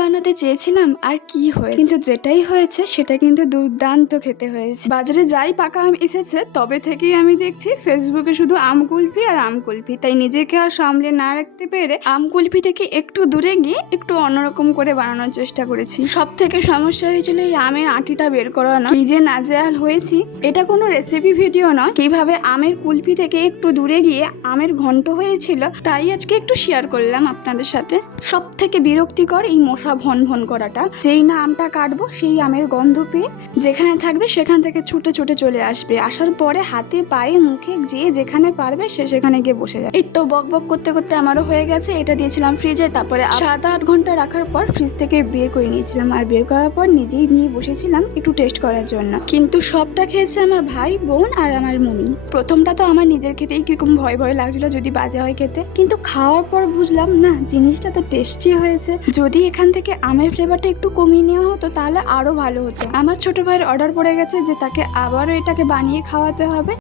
বানাতে চেয়েছিলাম আর কি হয়েছে, কিন্তু যেটাই হয়েছে সেটা কিন্তু দুর্দান্ত খেতে হয়েছে। বাজারে যাই পাকা আম এসেছে তবে থেকেই আমি দেখছি ফেসবুকে শুধু আম কুলফি আর আম কুলফি, তাই নিজেকে আর সামলে না রাখতে পেরে আম কুলফি থেকে একটু দূরে গিয়ে একটু অন্যরকম করে বানানোর চেষ্টা করেছি। সব থেকে সমস্যা হয়েছিল এই আমের আটিটা বের করানো, কি যে নাজেহাল হয়েছি। এটা কোনো রেসিপি ভিডিও নয়, কিভাবে আমের কুলফি থেকে একটু দূরে গিয়ে আমের ঘন্ট হয়েছিল তাই আজকে একটু শেয়ার করলাম আপনাদের সাথে। সব থেকে বিরক্তিকর এই মশা ভন ভন করাটা, যেই না আমটা কাটবো সেই আমের গন্ধ পেয়ে যেখানে থাকবে সেখান থেকে ছুটে ছুটে চলে আসবে, আসার পরে হাতে পায়ে মুখে যে যেখানে পারবে সে সেখানে গিয়ে বসে যায়। এই তো বক বক করতে করতে আমারও হয়ে গেছে। এটা দিয়েছিলাম ফ্রিজে, তারপরে 7-8 ঘন্টা রাখার পর ফ্রিজ থেকে বের করে নিয়েছিলাম, আর বের করার পর নিজেই নিয়ে বসেছিলাম একটু টেস্ট করার জন্য। কিন্তু সবটা খেয়েছে আমার ভাই, বোন আর আমার মনি। প্রথমটা তো আমার নিজের খেতেই কিরকম ভয় ভয় লাগছিল যদি বাজে হয় খেতে, কিন্তু খাওয়ার পর বুঝলাম না জিনিসটা তো টেস্টি হয়েছে। যদি এখান থেকে আমের ফ্লেভারটা একটু কমিয়ে নেওয়া হতো তাহলে আরো ভালো হতো। আমার ছোট ভাইয়ের অর্ডার পড়ে গেছে যে তাকে আবারও এটাকে বানিয়ে খাওয়াতে হবে।